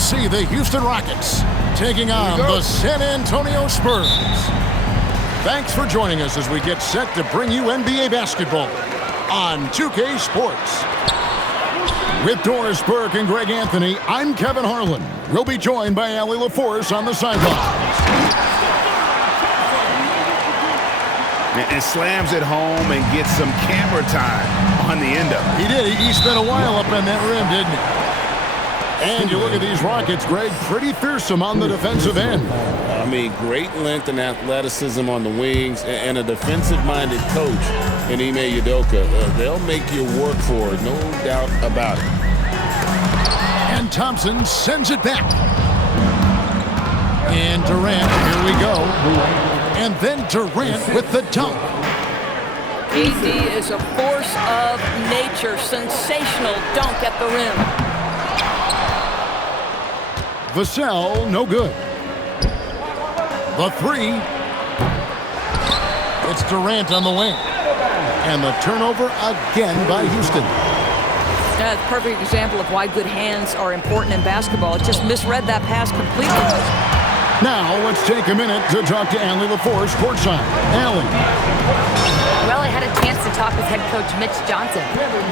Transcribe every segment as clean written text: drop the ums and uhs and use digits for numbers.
see the Houston Rockets taking on the San Antonio Spurs. Thanks for joining us as we get set to bring you NBA basketball on 2K Sports. With Doris Burke and Greg Anthony, I'm Kevin Harlan. We'll be joined by Allie LaForce on the sidelines. And slams it home and gets some camera time on the end of it. He did. He spent a while up on that rim, didn't he? And you look at these Rockets, Greg, pretty fearsome on the defensive end. I mean, great length and athleticism on the wings, and a defensive-minded coach in Ime Udoka. They'll make you work for it, no doubt about it. And Thompson sends it back. And Durant, here we go. And then Durant with the dunk. KD is a force of nature. Sensational dunk at the rim. Vassell, no good. The three. It's Durant on the wing. And the turnover again by Houston. That's a perfect example of why good hands are important in basketball. It just misread that pass completely. Now let's take a minute to talk to Allie LaForce courtside. Allie. Well, I had a chance to talk with head coach Mitch Johnson.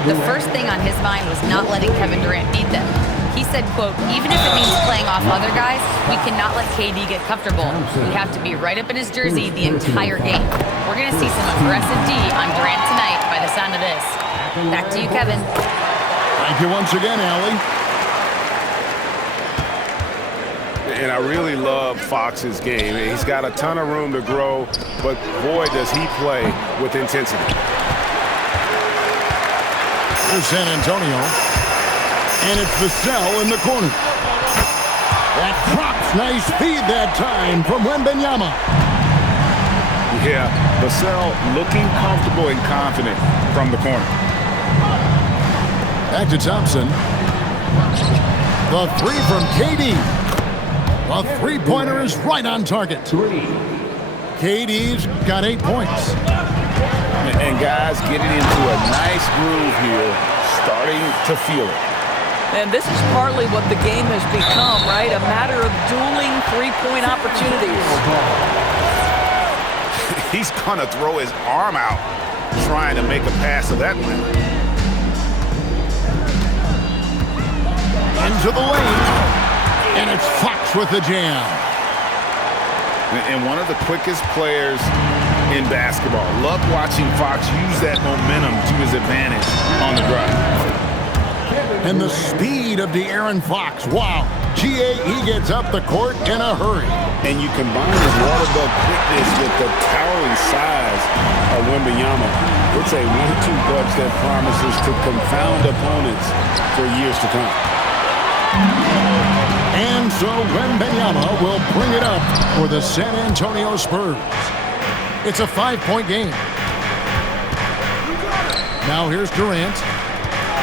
The first thing on his mind was not letting Kevin Durant beat them. He said, quote, even if it means playing off other guys, we cannot let KD get comfortable. We have to be right up in his jersey the entire game. We're going to see some aggressive D on Durant tonight by the sound of this. Back to you, Kevin. Thank you once again, Allie. And I really love Fox's game. He's got a ton of room to grow, but boy, does he play with intensity. Here's San Antonio. And it's Vassell in the corner. That drops. Nice feed that time from Wembanyama. Yeah, Vassell looking comfortable and confident from the corner. Back to Thompson. The three from KD. The three-pointer is right on target. KD's got 8 points. And guys getting into a nice groove here, starting to feel it. And this is partly what the game has become, right? A matter of dueling three-point opportunities. He's going to throw his arm out trying to make a pass of that one. Into the lane. And it's Fox with the jam. And one of the quickest players in basketball. Love watching Fox use that momentum to his advantage on the drive. And the speed of De'Aaron Fox. Wow. He gets up the court in a hurry. And you combine his water-bug quickness with the towering size of Wembanyama. It's a 1-2 punch that promises to confound opponents for years to come. And so Wembanyama will bring it up for the San Antonio Spurs. It's a 5-point game. Now here's Durant.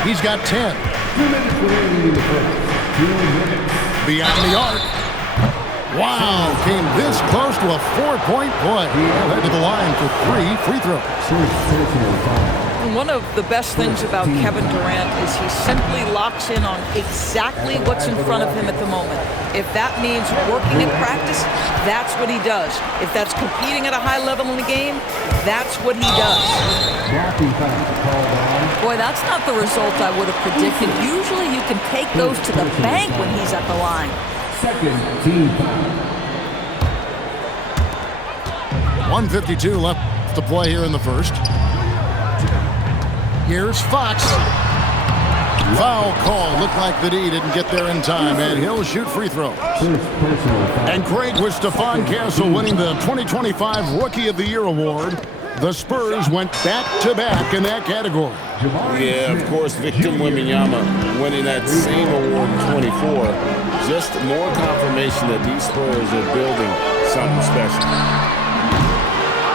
He's got 10. Beyond the arc. Wow, came this close to a 4-point play. Head to the line for 3 free throws. One of the best things about Kevin Durant is he simply locks in on exactly what's in front of him at the moment. If that means working in practice, that's what he does. If that's competing at a high level in the game, that's what he does. Boy, that's not the result I would have predicted. Usually you can take those to the bank when he's at the line. Second team foul. 1:52 left to play here in the first. Here's Fox. Foul call. Looked like the D didn't get there in time, and he'll shoot free throws. And Craig, with Stephon Castle winning the 2025 Rookie of the Year award, the Spurs went back-to-back in that category. Yeah, of course, Victor Wembanyama winning that same award in 24. Just more confirmation that these Spurs are building something special.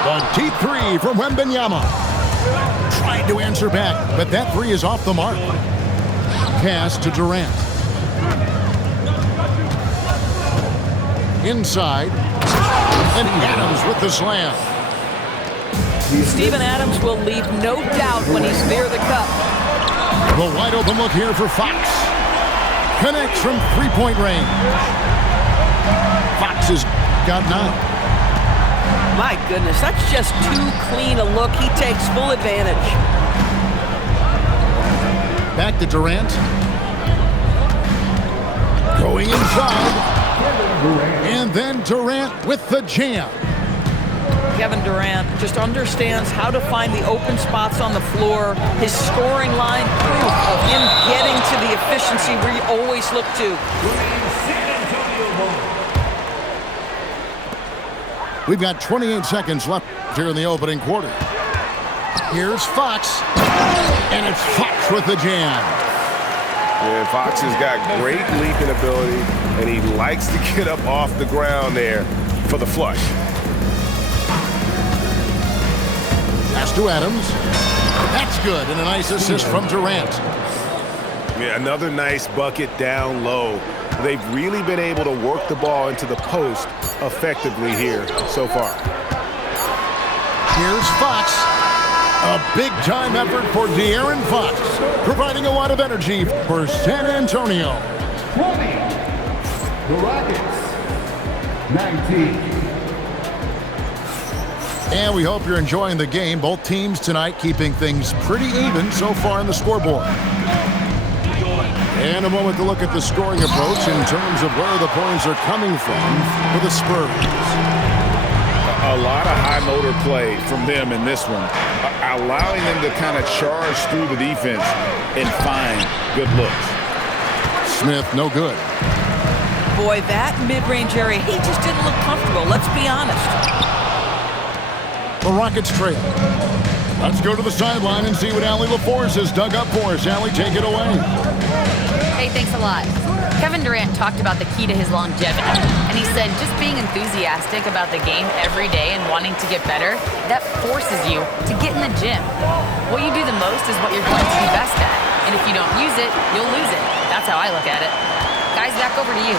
The deep three from Wembanyama. Tried to answer back, but that three is off the mark. Pass to Durant. Inside. And Adams with the slam. Steven Adams will leave no doubt when he's near the cup. The wide open look here for Fox. Connects from three-point range. Fox has got 9. My goodness, that's just too clean a look. He takes full advantage. Back to Durant. Going inside. And then Durant with the jam. Kevin Durant just understands how to find the open spots on the floor. His scoring line, proof of him getting to the efficiency we always look to. We've got 28 seconds left here in the opening quarter. Here's Fox. And it's Fox with the jam. Yeah, Fox has got great leaping ability, and he likes to get up off the ground there for the flush. Pass to Adams. That's good, and a nice assist from Durant. Yeah, another nice bucket down low. They've really been able to work the ball into the post effectively here so far. Here's Fox. A big-time effort for De'Aaron Fox, providing a lot of energy for San Antonio. 20. The Rockets. 19. And we hope you're enjoying the game. Both teams tonight keeping things pretty even so far in the scoreboard. And a moment to look at the scoring approach in terms of where the points are coming from for the Spurs. A lot of high motor play from them in this one, allowing them to kind of charge through the defense and find good looks. Smith, no good. Boy, that mid-range area, he just didn't look comfortable. Let's be honest. The Rockets trail. Let's go to the sideline and see what Allie LaForce has dug up for us. Allie, take it away. Hey, thanks a lot. Kevin Durant talked about the key to his longevity, and he said just being enthusiastic about the game every day and wanting to get better, that forces you to get in the gym. What you do the most is what you're going to be best at, and if you don't use it, you'll lose it. That's how I look at it. Guys, back over to you.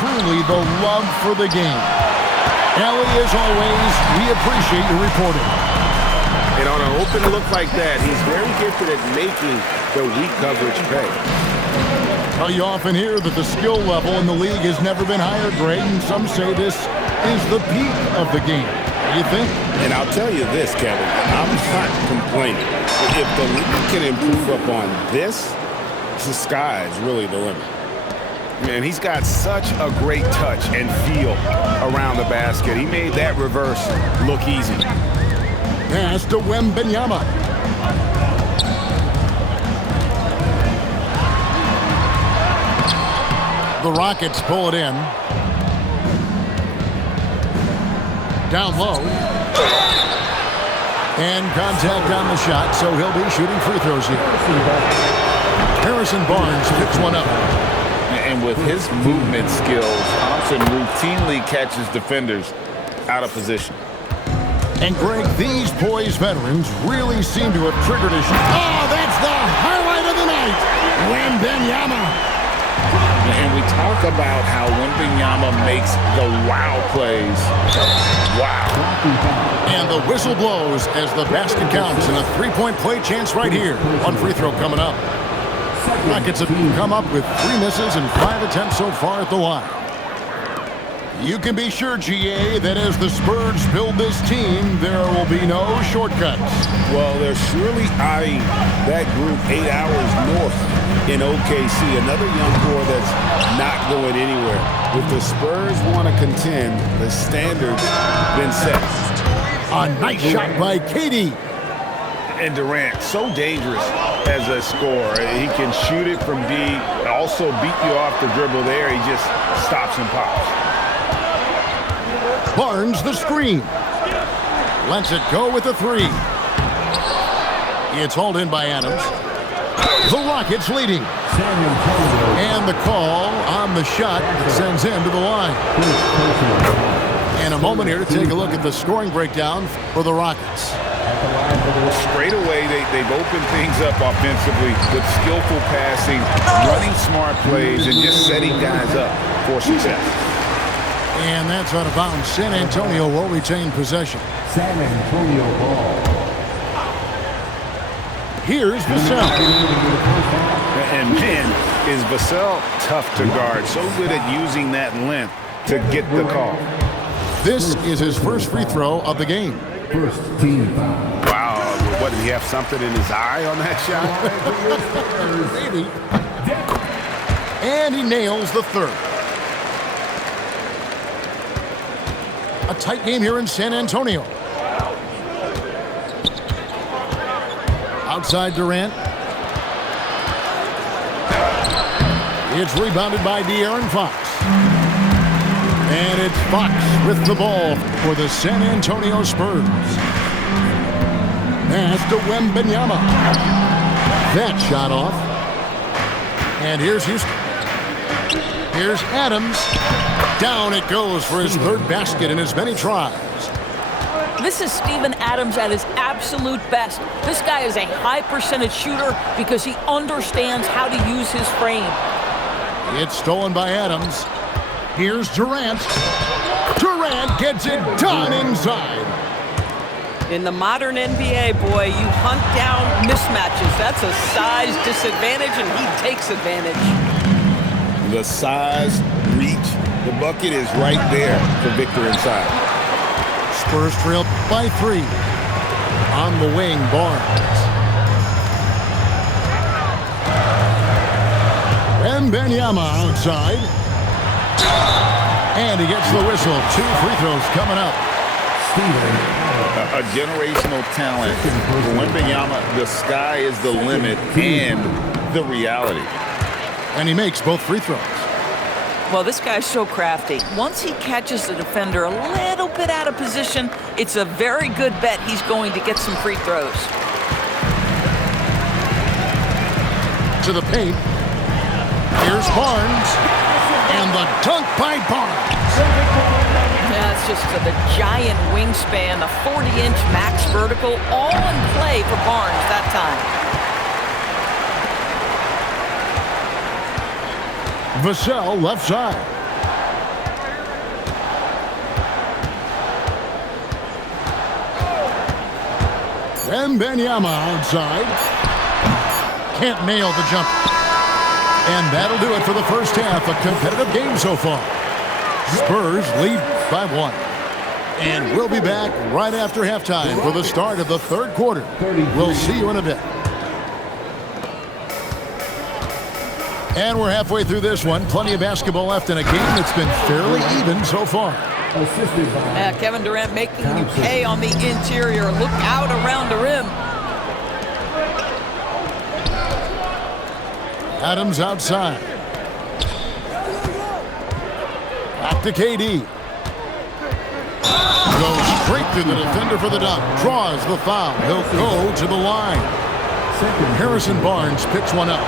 Truly the love for the game. Allie, as always, we appreciate your reporting. And on an open look like that, he's very gifted at making the weak coverage pay. Well, you often hear that the skill level in the league has never been higher, Greg, and some say this is the peak of the game. What do you think? And I'll tell you this, Kevin, I'm not complaining. If the league can improve upon this, the sky is really the limit. Man, he's got such a great touch and feel around the basket. He made that reverse look easy. Pass to Wembanyama. The Rockets pull it in. Down low. And contact on the shot, so he'll be shooting free throws here. Harrison Barnes picks one up. And with his movement skills, Thompson routinely catches defenders out of position. And Greg, these poised veterans really seem to have triggered a shot. Oh, that's the highlight of the night. Wembanyama. And we talk about how Wembanyama makes the wow plays. Wow. And the whistle blows as the basket counts, and a three-point play chance right here. One free throw coming up. Rockets have come up with 3 misses and 5 attempts so far at the line. You can be sure, GA, that as the Spurs build this team, there will be no shortcuts. Well, they're surely eyeing that group 8 hours north in OKC. Another young core that's not going anywhere. If the Spurs want to contend, the standard's been set. A nice shot by Katie. And Durant, so dangerous as a scorer. He can shoot it from deep, also beat you off the dribble there. He just stops and pops. Barnes the screen. Lets it go with the 3. It's hauled in by Adams. The Rockets leading. And the call on the shot that sends him to the line. And a moment here to take a look at the scoring breakdown for the Rockets. Straight away, they've opened things up offensively with skillful passing, running smart plays, and just setting guys up for success. And that's out of bounds. San Antonio will retain possession. San Antonio ball. Here's Vassell. And man, Is Vassell tough to guard? So good at using that length to get the call. This is his first free throw of the game. First team foul. Wow, what, did he have something in his eye on that shot? Maybe. And he nails the third. A tight game here in San Antonio. Outside Durant. It's rebounded by De'Aaron Fox. And it's Fox with the ball for the San Antonio Spurs. Pass to Wembanyama. That shot off. And here's Houston. Here's Adams. Down it goes for his third basket in as many tries. This is Steven Adams at his absolute best. This guy is a high percentage shooter because he understands how to use his frame. It's stolen by Adams. Here's Durant. Durant gets it done inside. In the modern NBA, boy, you hunt down mismatches. That's a size disadvantage, and he takes advantage. The size, reach, the bucket is right there for Victor inside. Spurs trail by 3. On the wing, Barnes. Wembanyama outside. And he gets the whistle. 2 free throws coming up. A generational talent. For Wembanyama, the sky is the limit and the reality. And he makes both free throws. Well, this guy's so crafty. Once he catches the defender a little bit out of position, it's a very good bet he's going to get some free throws. To the paint. Here's Barnes. And the dunk by Barnes. Yeah, it's just the giant wingspan, the 40-inch max vertical, all in play for Barnes that time. Vassell left side. Wembanyama outside. Can't nail the jumper. And that'll do it for the first half. A competitive game so far. Spurs lead by 1. And we'll be back right after halftime for the start of the third quarter. We'll see you in a bit. And we're halfway through this one. Plenty of basketball left in a game that's been fairly even so far. Yeah, Kevin Durant making you pay on the interior. Look out around the rim. Adams outside. Back to KD. Goes straight through the defender for the dunk. Draws the foul. He'll go to the line. Harrison Barnes picks one up.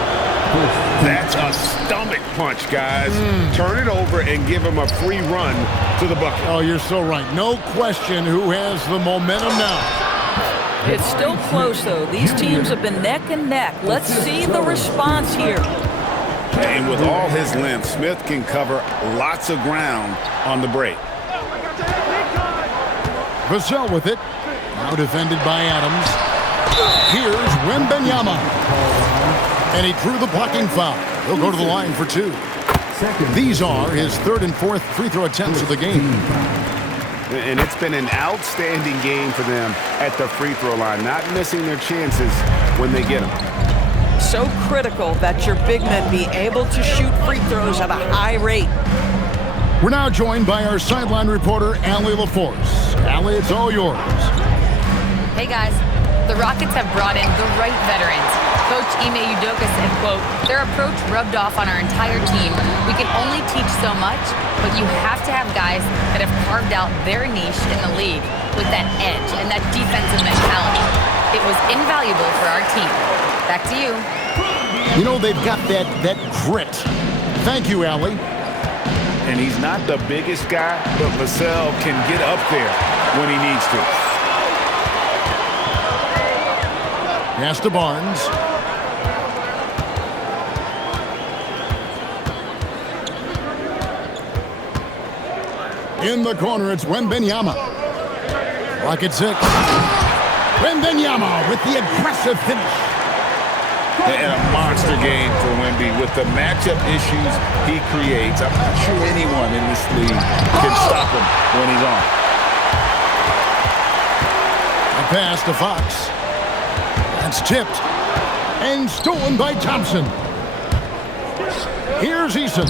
That's a stomach punch, guys. Turn it over and give him a free run to the bucket. Oh, you're so right. No question who has the momentum now. It's still close, though. These teams have been neck and neck. Let's see the response here. And with all his length, Smith can cover lots of ground on the break. Vassell with it. Now defended by Adams. Here's Wembanyama. And he drew the blocking foul. He'll go to the line for 2. These are his third and fourth free throw attempts of the game. And it's been an outstanding game for them at the free throw line, not missing their chances when they get them. So critical that your big men be able to shoot free throws at a high rate. We're now joined by our sideline reporter, Allie LaForce. Allie, it's all yours. Hey, guys. The Rockets have brought in the right veterans. Coach Ime Udoka said, quote, their approach rubbed off on our entire team. We can only teach so much, but you have to have guys that have carved out their niche in the league with that edge and that defensive mentality. It was invaluable for our team. Back to you. You know, they've got that grit. Thank you, Allie. And he's not the biggest guy, but Vassell can get up there when he needs to. Pass to Barnes. In the corner, it's Wembanyama. Rocket 6. Wembanyama with the aggressive finish. And a monster game for Wemby with the matchup issues he creates. I'm not sure anyone in this league can stop him when he's on. A pass to Fox. That's tipped and stolen by Thompson. Here's Eason.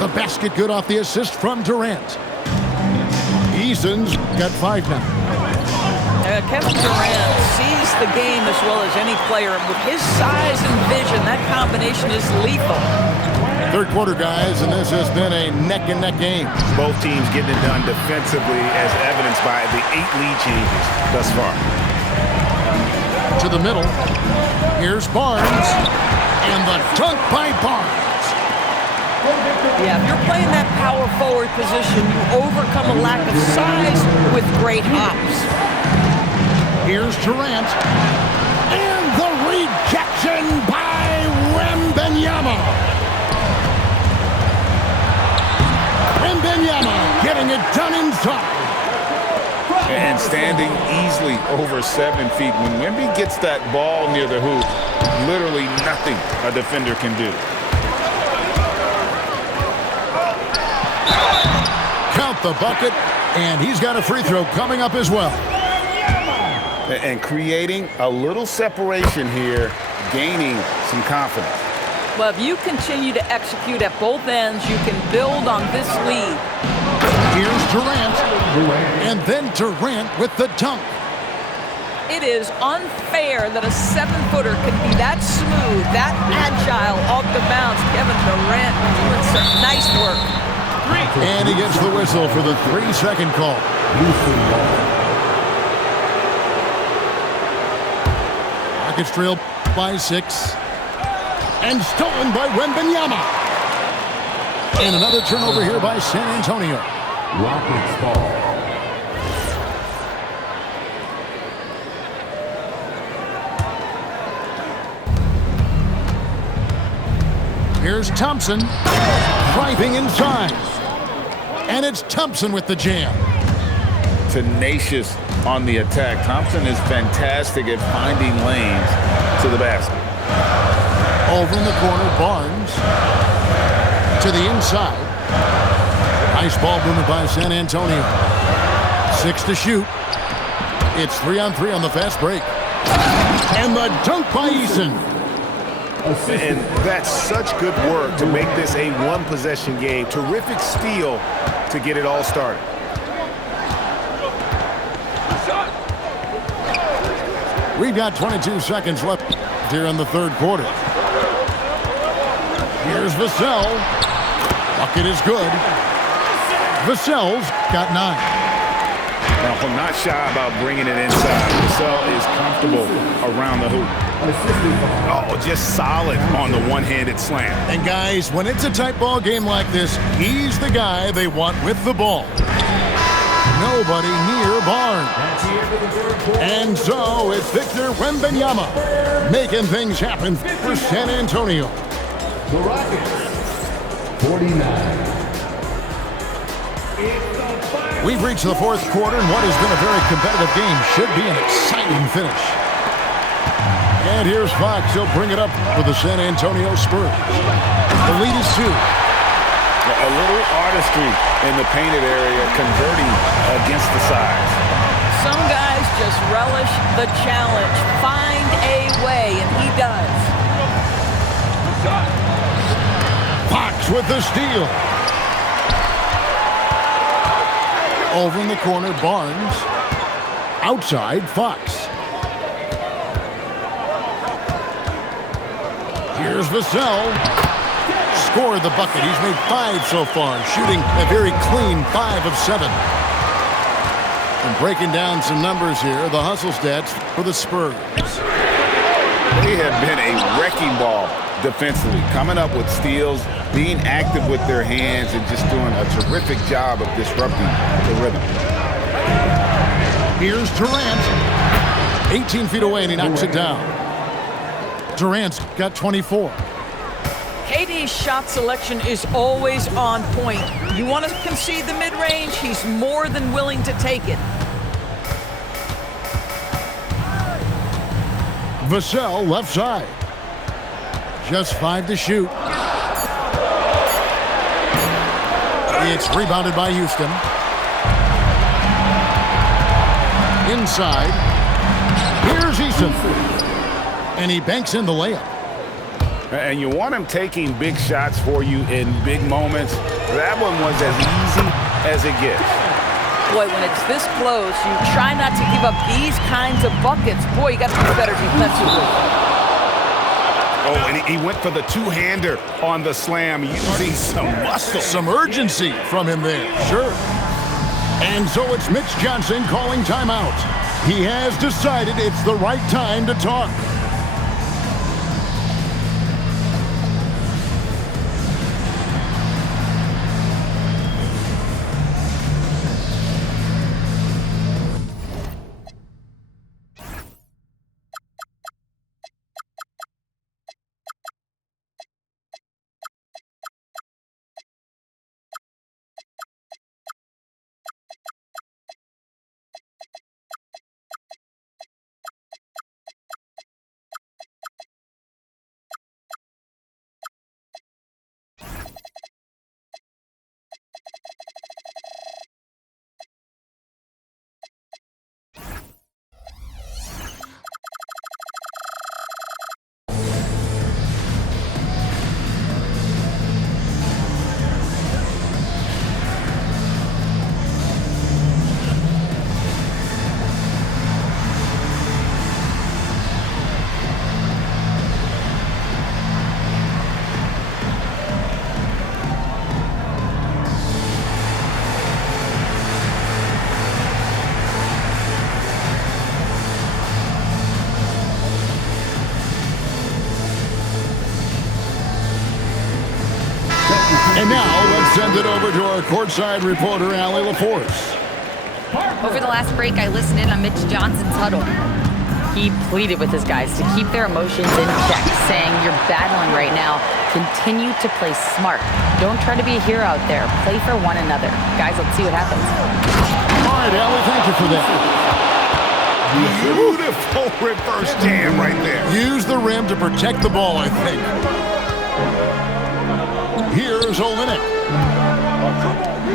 The basket good off the assist from Durant. Eason's got 5 now. Kevin Durant sees the game as well as any player. And with his size and vision, that combination is lethal. Third quarter, guys, and this has been a neck-and-neck game. Both teams getting it done defensively as evidenced by the 8 lead changes thus far. To the middle. Here's Barnes. And the dunk by Barnes. Yeah, if you're playing that power forward position, you overcome a lack of size with great hops. Here's Durant. And the rejection by Wembanyama. Wembanyama getting it done inside. And standing easily over 7 feet. When Wemby gets that ball near the hoop, literally nothing a defender can do. Count the bucket, and he's got a free throw coming up as well. And creating a little separation here, gaining some confidence. Well, if you continue to execute at both ends, you can build on this lead. Here's Durant, and then Durant with the dunk. It is unfair that a 7-footer can be that smooth, that agile off the bounce. Kevin Durant doing some nice work. And he gets the whistle for the 3-second call. Rockets trail by 6. And stolen by Wembanyama. And another turnover here by San Antonio. Rockets ball. Here's Thompson driving inside. And it's Thompson with the jam. Tenacious on the attack. Thompson is fantastic at finding lanes to the basket. Over in the corner, Barnes to the inside. Nice ball movement by San Antonio. 6 to shoot. It's 3-on-3 on the fast break. And the dunk by Eason. And that's such good work to make this a one-possession game. Terrific steal to get it all started. We've got 22 seconds left here in the third quarter. Here's Vassell. Bucket is good. Vassell's got 9. Now, I'm not shy about bringing it inside. Vassell is comfortable around the hoop. Oh, just solid on the one-handed slam. And guys, when it's a tight ball game like this, he's the guy they want with the ball. Nobody near Barnes. And so it's Victor Wembanyama making things happen for San Antonio. The Rockets, 49. We've reached the fourth quarter, and what has been a very competitive game should be an exciting finish. And here's Fox. He'll bring it up for the San Antonio Spurs. The lead is 2. A little artistry in the painted area, converting against the size. Some guys just relish the challenge. Find a way, and he does. Fox with the steal. Over in the corner, Barnes. Outside, Fox. Here's Vassell. Scored the bucket. He's made 5 so far, shooting a very clean 5 of 7. And breaking down some numbers here, the hustle stats for the Spurs. They have been a wrecking ball defensively, coming up with steals, being active with their hands, and just doing a terrific job of disrupting the rhythm. Here's Durant. 18 feet away, and he knocks it down. Durant's got 24. KD's shot selection is always on point. You want to concede the mid-range, he's more than willing to take it. Vassell left side. Just 5 to shoot. It's rebounded by Houston. Inside. Here's Eason. And he banks in the layup. And you want him taking big shots for you in big moments. That one was as easy as it gets. Boy, when it's this close, you try not to give up these kinds of buckets. Boy, you got to be better defensively. Oh, and he went for the two-hander on the slam, using some muscle. Some urgency from him there, sure. And so it's Mitch Johnson calling timeout. He has decided it's the right time to talk. And now, let's send it over to our courtside reporter, Allie LaForce. Over the last break, I listened in on Mitch Johnson's huddle. He pleaded with his guys to keep their emotions in check, saying, "You're battling right now. Continue to play smart. Don't try to be a hero out there. Play for one another." Guys, let's see what happens. All right, Allie, thank you for that. Beautiful reverse jam right there. Use the rim to protect the ball, I think. Here's Olynyk.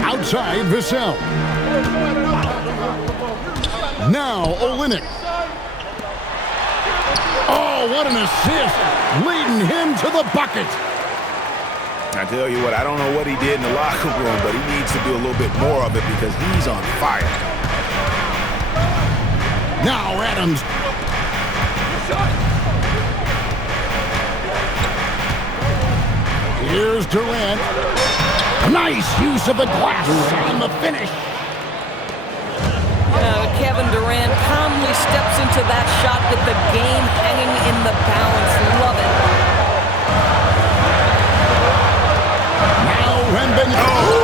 Outside, Vassell. Now, Olynyk. Oh, what an assist. Leading him to the bucket. I tell you what, I don't know what he did in the locker room, but he needs to do a little bit more of it because he's on fire. Now, Adams. Here's Durant. Nice use of the glass on the finish. Kevin Durant calmly steps into that shot with the game hanging in the balance. Love it. Now, Wembanyama.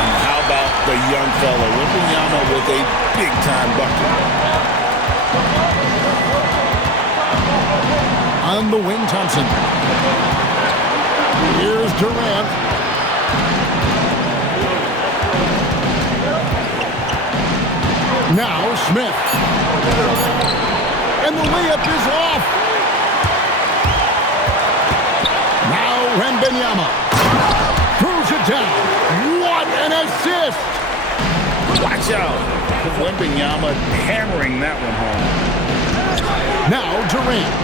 And how about the young fella, Wembanyama, with a big-time bucket. On the wing, Thompson. Here's Durant. Now Smith. And the layup is off. Now Wembanyama. Throws it down. What an assist! Watch out. Wembanyama hammering that one home. Now Durant.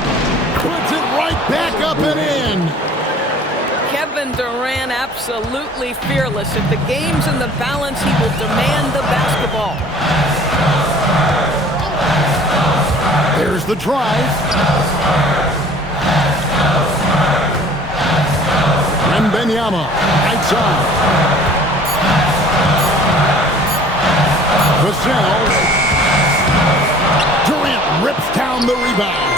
Puts it right back up and in. Kevin Durant absolutely fearless. If the game's in the balance, he will demand the basketball. There's the drive. Wembanyama, right side. Vassell. Durant rips down the rebound.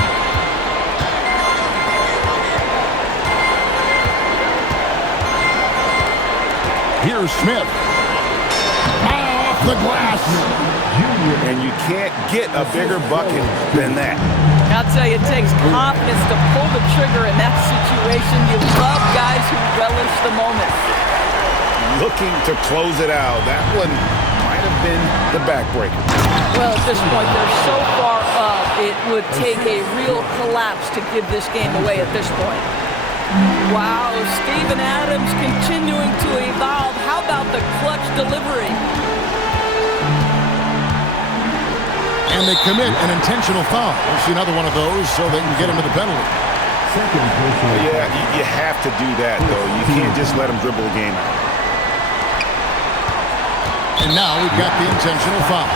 Here's Smith. Off the glass. And you can't get a bigger bucket than that. I'll tell you, it takes confidence to pull the trigger in that situation. You love guys who relish the moment. Looking to close it out. That one might have been the backbreaker. Well, at this point, they're so far up, it would take a real collapse to give this game away at this point. Wow, Steven Adams continuing to evolve. How about the clutch delivery? And they commit an intentional foul. We'll see another one of those so they can get him to the penalty. Yeah, you have to do that, though. You can't just let him dribble a game out. And now we've got the intentional foul.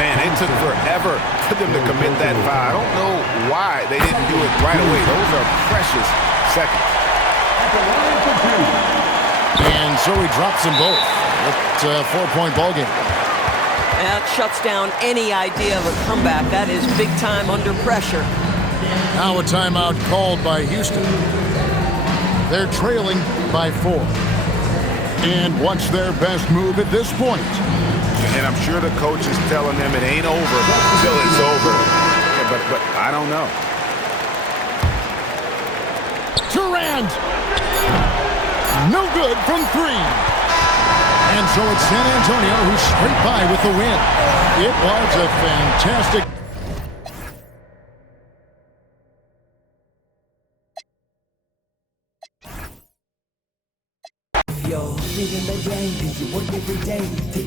Man, it took forever for them to commit that foul. I don't know why they didn't do it right away. Those are precious seconds. And so he drops them both. It's a 4-point ball game. That shuts down any idea of a comeback. That is big time under pressure. Now a timeout called by Houston. They're trailing by 4. And what's their best move at this point? And I'm sure the coach is telling them it ain't over until it's over. Yeah, but I don't know. Durant! No good from 3. And so it's San Antonio who's straight by with the win. It was a fantastic... You're living the game, 'cause you work every day. Take